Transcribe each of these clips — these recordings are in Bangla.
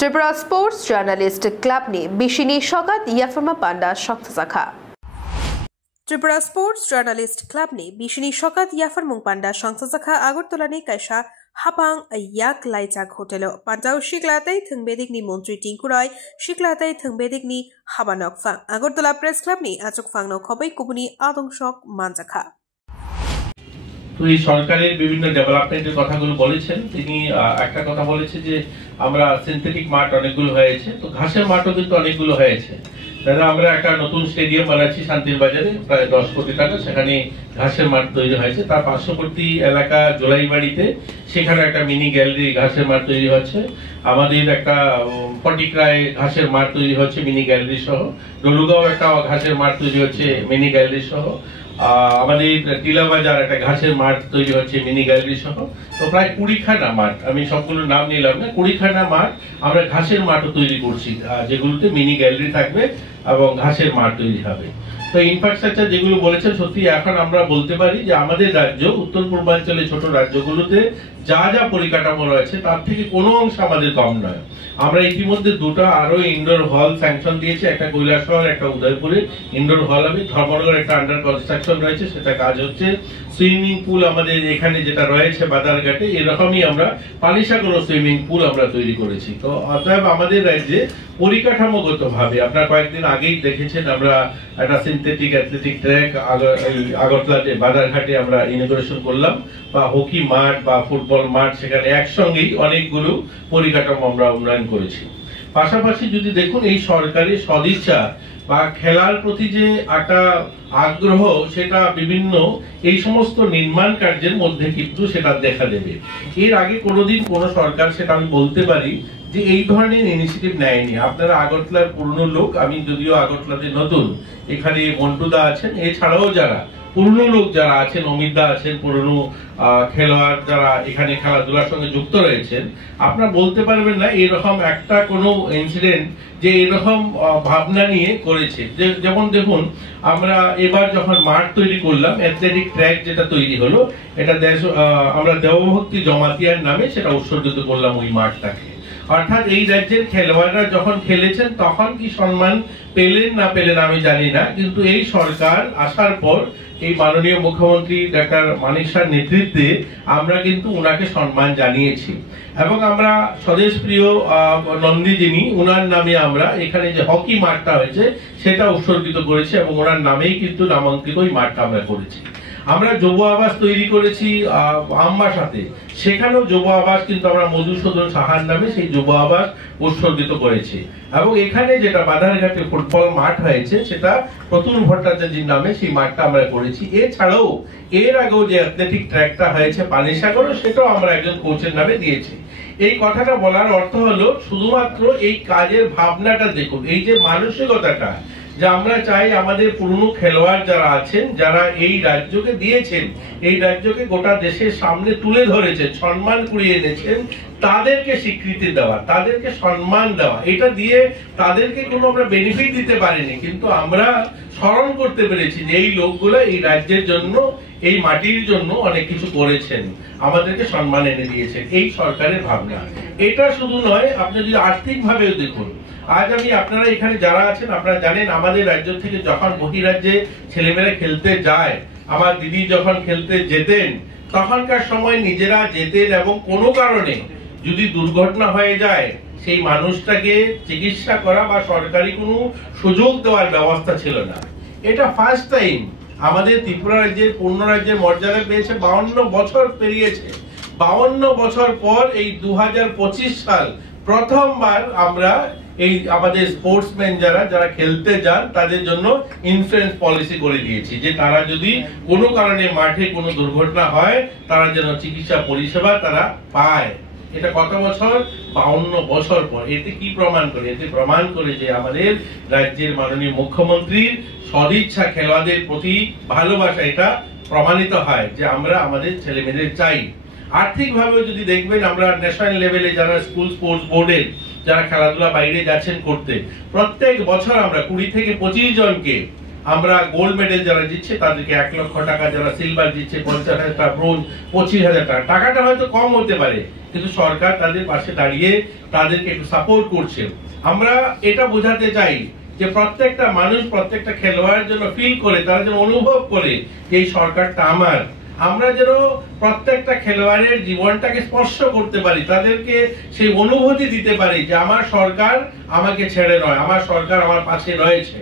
ত্রিপুরা স্পোর্টস জার্নালিস্ট ক্লাব নিয়ে বিশিনী সকাত ইয়াফরমা পান্ডা সংস্থা শাখা ত্রিপুরা স্পোর্টস জার্নালিস্ট ক্লাব নিয়ে বিশিনী সকাত ইয়াফরমুং পান্ডা সংস্থা শাখা আগরতলা নি কাইসা হাপাং ইয়াক লাইজাক হোটেল পান্ডাও শিকলাতাই থংবেদিকনি মন্ত্রী টিঙ্কু রয় শিকলাতাই থংবেদিকনি হাবানক ফাং আগরতলা প্রেস ক্লাব নি আচক ফাংনো খবই কুবুনি আদংশক মানজাখা। তো এই সরকারের বিভিন্ন ডেভেলপমেন্টের কথাগুলো বলেছেন। তিনি একটা কথা বলেছে যে আমরা সিনথেটিক মাঠ অনেকগুলো হয়েছে, তো ঘাসের মাঠও কিন্তু অনেকগুলো হয়েছে। দাদা আমরা একটা নতুন স্টেডিয়াম বানাচ্ছি শান্তির বাজারে, প্রায় 10 কোটি টাকা, সেখানে ঘাসের মাঠ তৈরি হয়েছে। তার পার্শ্ববর্তী এলাকা জোলাইবাড়িতে সেখানে একটা মিনি গ্যালারি ঘাসের মাঠ তৈরি হচ্ছে। আমাদের একটা পটিকরায় ঘাসের মাঠ তৈরি হচ্ছে মিনি গ্যালারি সহ। ডলুগাঁও একটা ঘাসের মাঠ তৈরি হচ্ছে মিনি গ্যালারি সহ। আমাদের টিলাবাজার একটা ঘাসের মাঠ তৈরি হচ্ছে মিনি গ্যালারি সহ। তো প্রায় 20খানা মাঠ, আমি সবগুলো নাম নিলাম না, 20খানা মাঠ আমরা ঘাসের মাঠও তৈরি করছি, যেগুলোতে মিনি গ্যালারি থাকবে এবং ঘাসের মাঠ তৈরি হবে। তো ইনফ্রাস্ট্রাকচার যেগুলো বলেছেন, সত্যি এখন আমরা বলতে পারি যে আমাদের রাজ্য উত্তর পূর্বাঞ্চলে ছোট রাজ্যগুলোতে যা যা পরিকাঠামো রয়েছে তার থেকে কোনো অংশ আমাদের কম নয়। আমরা ইতিমধ্যে দুটো আরো ইনডোর হল স্যাংশন দিয়েছি, একটা কৈলাসহর একটা উদয়পুরে ইনডোর হল হবে। ধর্মনগর একটা আন্ডার কনস্ট্রাকশন রয়েছে, সেটা কাজ হচ্ছে। সুইমিং পুল আমাদের এখানে যেটা রয়েছে বাদারঘাটে, এরকমই আমরা পালিশাগর সুইমিং পুল আমরা তৈরি করেছি। তো অতএব আমাদের রাজ্যে পরিকাঠামোগত ভাবে আপনারা কয়েকদিন আগেই দেখেছেন আমরা একটা সিনথেটিক অ্যাথলেটিক ট্র্যাক আগরতলাতে বাদারঘাটে আমরা ইনোগ্রেশন করলাম, বা হকি মাঠ বা ফুটবল মাঠ, সেখানে একসঙ্গেই অনেকগুলো পরিকাঠামো আমরা উন্নয়ন করেছি। পাশাপাশি যদি দেখুন এই সরকারের সদিচ্ছা বা খেলার প্রতি যে একটা আগ্রহ, সেটা বিভিন্ন এই সমস্ত নির্মাণ কার্যের মধ্যে কিন্তু সেটা দেখা দেবে। এর আগে কোনোদিন কোনো সরকার, সেটা আমি বলতে পারি, যে এই ধরনের ইনিশিয়েটিভ নেয়নি। আপনারা আগরতলার পুরনো লোক, আমি যদিও আগরতলাতে নতুন, এখানে মন্টুদা আছেন, এছাড়াও যারা পুরনো লোক যারা আছেন, অমিতদা আছেন, পুরনো খেলোয়াড় যারা এখানে খেলাধুলার সঙ্গে যুক্ত রয়েছেন, আপনারা বলতে পারবেন না এরকম একটা কোনো ইনসিডেন্ট যে এরকম ভাবনা নিয়ে করেছে। যেমন দেখুন আমরা এবার যখন মাঠ তৈরি করলাম, অ্যাথলেটিক ট্র্যাক যেটা তৈরি হলো, এটা আমরা দেবভক্তি জমাতিয়ার নামে সেটা উৎসর্গিত করলাম ওই মাঠটাকে। অর্থাৎ এই রাজ্যের খেলোয়াড়রা যখন খেলেছেন তখন কি সম্মান পেলেন না পেলেন আমি জানি না, কিন্তু এই সরকার আসার পর এই মাননীয় মুখ্যমন্ত্রী ডাক্তার মানিক শাহর নেতৃত্বে আমরা কিন্তু উনাকে সম্মান জানিয়েছি। এবং আমরা স্বদেশ প্রিয় নন্দী যিনি, উনার নামে আমরা এখানে যে হকি মাঠটা হয়েছে সেটা উৎসর্গিত করেছি এবং ওনার নামেই কিন্তু নামাঙ্কিত ওই মাঠটা আমরা করেছি। আমরা যুব আবাস তৈরি করেছি আমবাসাতে, সেখানেও যুব আবাস কিন্তু আমরা মধুসূদন সাহার নামে সেই যুব আবাস উৎসর্গিত করেছি। এবং এখানে যেটা বাধারঘাটে ফুটবল মাঠ হয়েছে সেটা প্রতুল ভট্টাচার্যের নামে সেই মাঠটা আমরা করেছি। এছাড়াও এর আগেও যে অ্যাথলেটিক ট্র্যাকটা হয়েছে পানিসাগরে, সেটাও আমরা একজন কোচের নামে দিয়েছি। এই কথাটা বলার অর্থ হলো শুধুমাত্র এই কাজের ভাবনাটা দেখুন, এই যে মানসিকতাটা, যে আমরা চাই আমাদের পুরনো খেলোয়াড় যারা আছেন, যারা এই রাজ্যকে দিয়েছেন, এই রাজ্যকে গোটা দেশের সামনে তুলে ধরেছেন, সম্মান কুড়িয়ে এনেছেন, তাদেরকে স্বীকৃতি দেওয়া, তাদেরকে সম্মান দেওয়া। এটা দিয়ে তাদেরকে কোনো আমরা বেনিফিট দিতে পারিনি, কিন্তু আমরা স্মরণ করতে পেরেছি যে এই লোকগুলো এই রাজ্যের জন্য, এই মাটির জন্য অনেক কিছু করেছেন, আমাদেরকে সম্মান এনে দিয়েছেন। এই সরকারের ভাবনা। এটা শুধু নয়, আপনি যদি আর্থিক ভাবেও দেখুন, আজ আমি আপনারা এখানে যারা আছেন আপনারা জানেন আমাদের রাজ্য থেকে যখন বহিরাজ্যে ছেলেমেয়েরা খেলতে যায়, আমার দিদি যখন খেলতে যেতেন তখনকার সময় নিজেরা যেতেন এবং কোনো কারণে যদি দুর্ঘটনা হয়ে যায় সেই মানুষটাকে চিকিৎসা করা বা সরকারি কোনো সুযোগ দেওয়ার ব্যবস্থা ছিল না। এটা ফার্স্ট টাইম আমাদের ত্রিপুরা রাজ্যের পূর্ণ রাজ্যের মর্যাদা পেয়েছে। 52 বছর পেরিয়েছে, 52 বছর পর এই 2025 সাল প্রথমবার আমরা এই আমাদের স্পোর্টসম্যান যারা খেলতে যান তাদের জন্য ইন্স্যুরেন্স পলিসি করে দিয়েছি, যে তারা যদি কোনো কারণে মাঠে কোনো দুর্ঘটনা হয় তারা যেন চিকিৎসা পরিষেবা তারা পায়। এটা কত বছর? 52 বছর পর। এতে কি প্রমাণ করে? এতে প্রমাণ করে যে আমাদের রাজ্যের মাননীয় মুখ্যমন্ত্রীর সদিচ্ছা, খেলোয়াড়দের প্রতি ভালোবাসা, এটা প্রমাণিত হয় যে আমরা আমাদের ছেলে মেয়েদের চাই। আর্থিক ভাবে যদি দেখবেন, আমরা ন্যাশনাল লেভেলে যারা স্কুল স্পোর্টস বোর্ডের যারা খেলাধুলা বাইরে যাচ্ছেন করতে, প্রত্যেক বছর আমরা 20 থেকে 25 জনকে আমরা গোল্ড মেডেল যারা জিতছে তাদেরকে 1 লক্ষ টাকা, যারা সিলভার জিতছে 50,000 টাকা, ব্রোঞ্জ 25,000 টাকা। টাকাটা হয়তো কম হতে পারে, কিন্তু সরকার তাদের পাশে দাঁড়িয়ে তাদেরকে একটু সাপোর্ট করছে। আমরা এটা বোঝাতে চাই যে প্রত্যেকটা মানুষ, প্রত্যেকটা খেলোয়াড়ের জন্য ফিল করে, তারা যেন অনুভব করে যে এই সরকারটা আমার। আমরা যেন প্রত্যেকটা খেলোয়াড়ের জীবনটাকে স্পর্শ করতে পারি, তাদেরকে সেই অনুভূতি দিতে পারি যে আমার সরকার আমাকে ছেড়ে নয়, আমার সরকার আমার পাশে রয়েছে।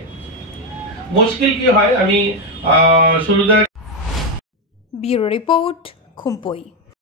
মুশকিল কি হয়, আমি শুরুতে ব্যুরো রিপোর্ট, খুমপই।